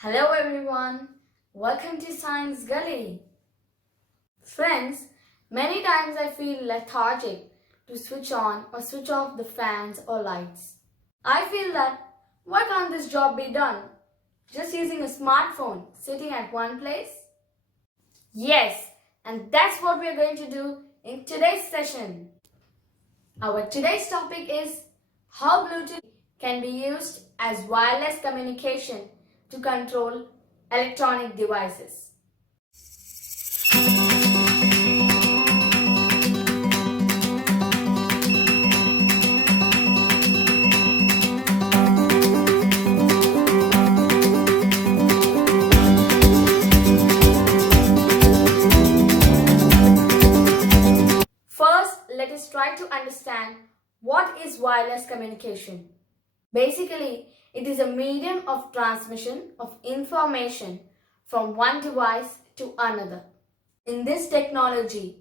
Hello everyone, welcome to Science Gully. Friends, many times I feel lethargic to switch on or switch off the fans or lights. I feel that why can't this job be done just using a smartphone sitting at one place? Yes, and that's what we are going to do in today's session. Our today's topic is how Bluetooth can be used as wireless communication to control electronic devices. First, let us try to understand what is wireless communication. Basically, it is a medium of transmission of information from one device to another. In this technology,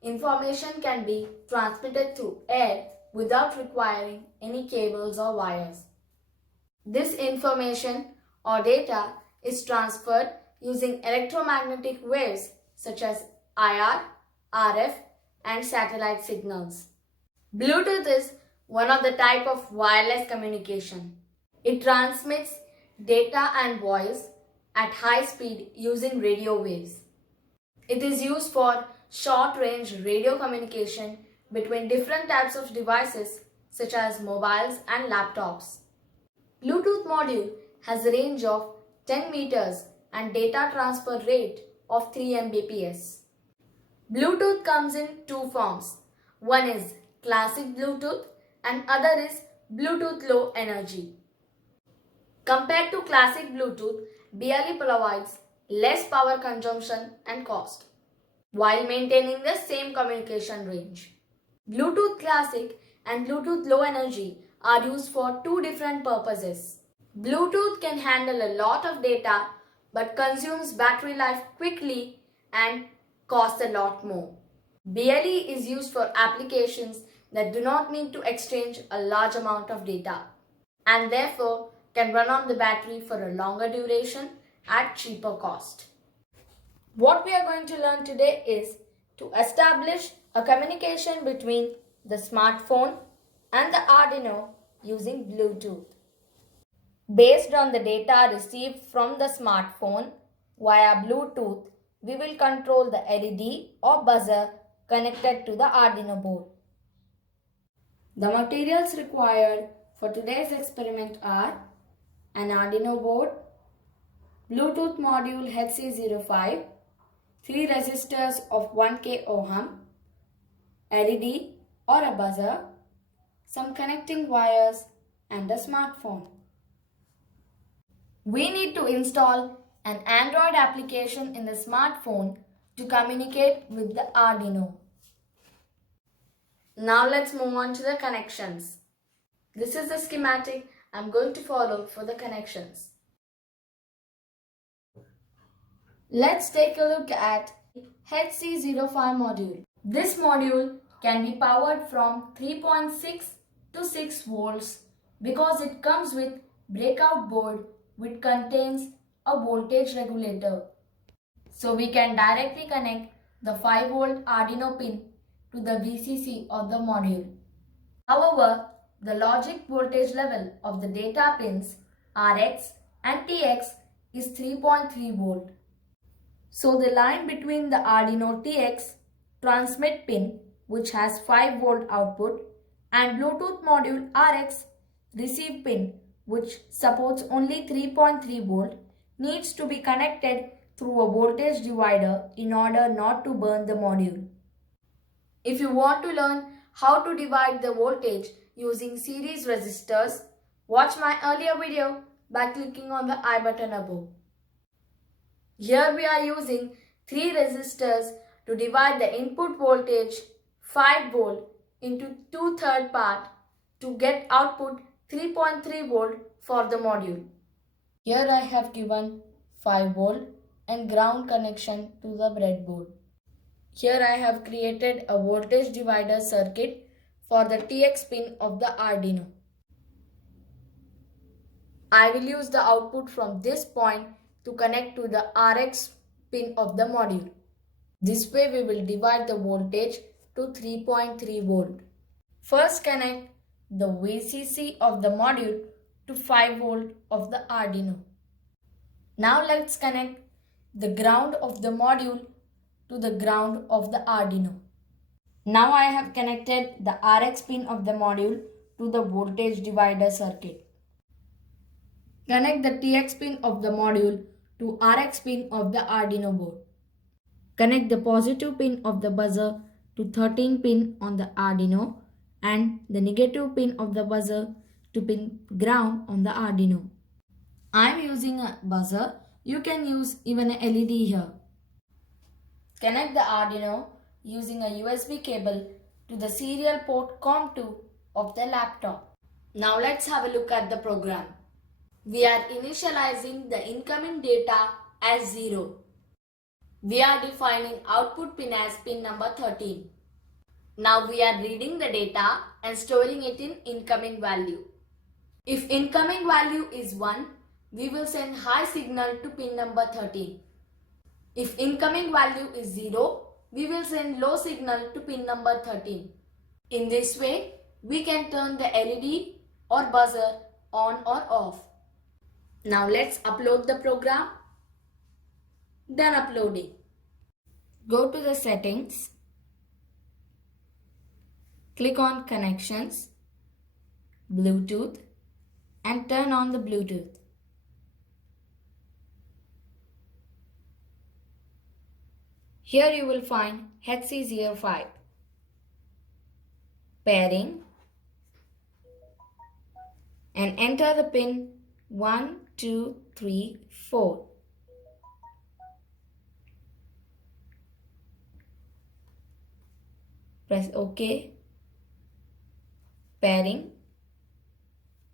information can be transmitted through air without requiring any cables or wires. This information or data is transferred using electromagnetic waves such as IR, RF, and satellite signals. Bluetooth is one of the type of wireless communication. It transmits data and voice at high speed using radio waves. It is used for short-range radio communication between different types of devices such as mobiles and laptops. Bluetooth module has a range of 10 meters and data transfer rate of 3 Mbps. Bluetooth comes in two forms. One is classic Bluetooth and other is Bluetooth Low Energy. Compared to classic Bluetooth, BLE provides less power consumption and cost while maintaining the same communication range. Bluetooth Classic and Bluetooth Low Energy are used for two different purposes. Bluetooth can handle a lot of data but consumes battery life quickly and costs a lot more. BLE is used for applications that do not need to exchange a large amount of data and therefore can run on the battery for a longer duration at cheaper cost. What we are going to learn today is to establish a communication between the smartphone and the Arduino using Bluetooth. Based on the data received from the smartphone via Bluetooth, we will control the LED or buzzer connected to the Arduino board. The materials required for today's experiment are an Arduino board, Bluetooth module HC05, 3 resistors of 1K ohm, LED or a buzzer, some connecting wires and a smartphone. We need to install an Android application in the smartphone to communicate with the Arduino. Now let's move on to the connections. This is the schematic I'm going to follow for the connections. Let's take a look at HC05 module. This module can be powered from 3.6 to 6 volts because it comes with breakout board which contains a voltage regulator. So we can directly connect the 5 volt Arduino pin to the VCC of the module. However, the logic voltage level of the data pins RX and TX is 3.3 volt. So the line between the Arduino TX transmit pin which has 5 volt output and Bluetooth module RX receive pin which supports only 3.3 volt needs to be connected through a voltage divider in order not to burn the module. If you want to learn how to divide the voltage using series resistors, watch my earlier video by clicking on the I button above. Here we are using 3 resistors to divide the input voltage 5 volt into 2/3 part to get output 3.3 volt for the module. Here I have given 5 volt and ground connection to the breadboard. Here I have created a voltage divider circuit for the TX pin of the Arduino. I will use the output from this point to connect to the RX pin of the module. This way we will divide the voltage to 3.3 volt. First connect the VCC of the module to 5 volt of the Arduino. Now let's connect the ground of the module to the ground of the Arduino. Now I have connected the RX pin of the module to the voltage divider circuit. Connect the TX pin of the module to RX pin of the Arduino board. Connect the positive pin of the buzzer to 13 pin on the Arduino and the negative pin of the buzzer to pin ground on the Arduino. I am using a buzzer. You can use even a LED here. Connect the Arduino using a USB cable to the serial port COM2 of the laptop. Now let's have a look at the program. We are initializing the incoming data as 0. We are defining output pin as pin number 13. Now we are reading the data and storing it in incoming value. If incoming value is 1, we will send high signal to pin number 13. If incoming value is 0, we will send low signal to pin number 13. In this way, we can turn the LED or buzzer on or off. Now let's upload the program. Done uploading. Go to the settings. Click on connections, Bluetooth, and turn on the Bluetooth. Here you will find HC05. Pairing, and enter the pin 1, 2, 3, 4. Press OK. Pairing,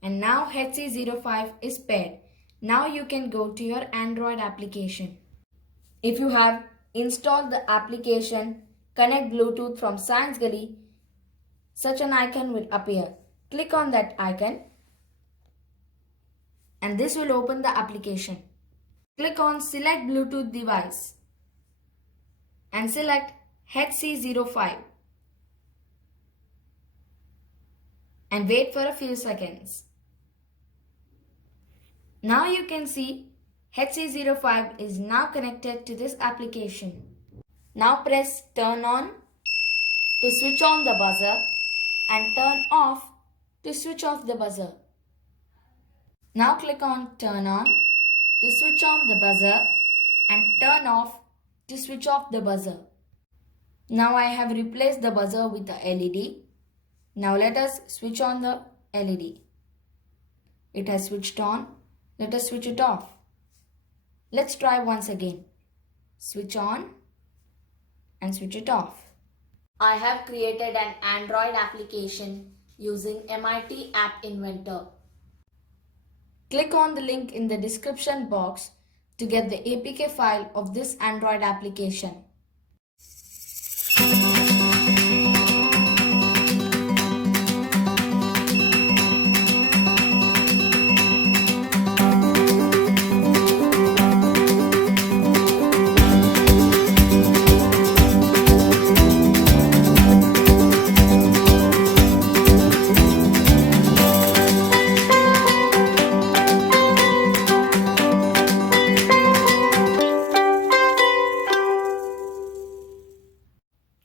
and now HC05 is paired. Now you can go to your Android application. If you have installed the application Connect Bluetooth from Science Gully, such an icon will appear. Click on that icon and this will open the application. Click on Select Bluetooth Device and select HC05 and wait for a few seconds. Now you can see HC05 is now connected to this application. Now press turn on to switch on the buzzer and turn off to switch off the buzzer. Now click on turn on to switch on the buzzer and turn off to switch off the buzzer. Now I have replaced the buzzer with the LED. Now let us switch on the LED. It has switched on. Let us switch it off. Let's try once again. Switch on and switch it off. I have created an Android application using MIT App Inventor. Click on the link in the description box to get the APK file of this Android application.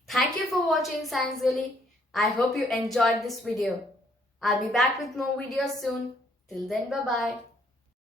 Thank you for watching Science Gully. I hope you enjoyed this video. I'll be back with more videos soon. Till then, bye-bye.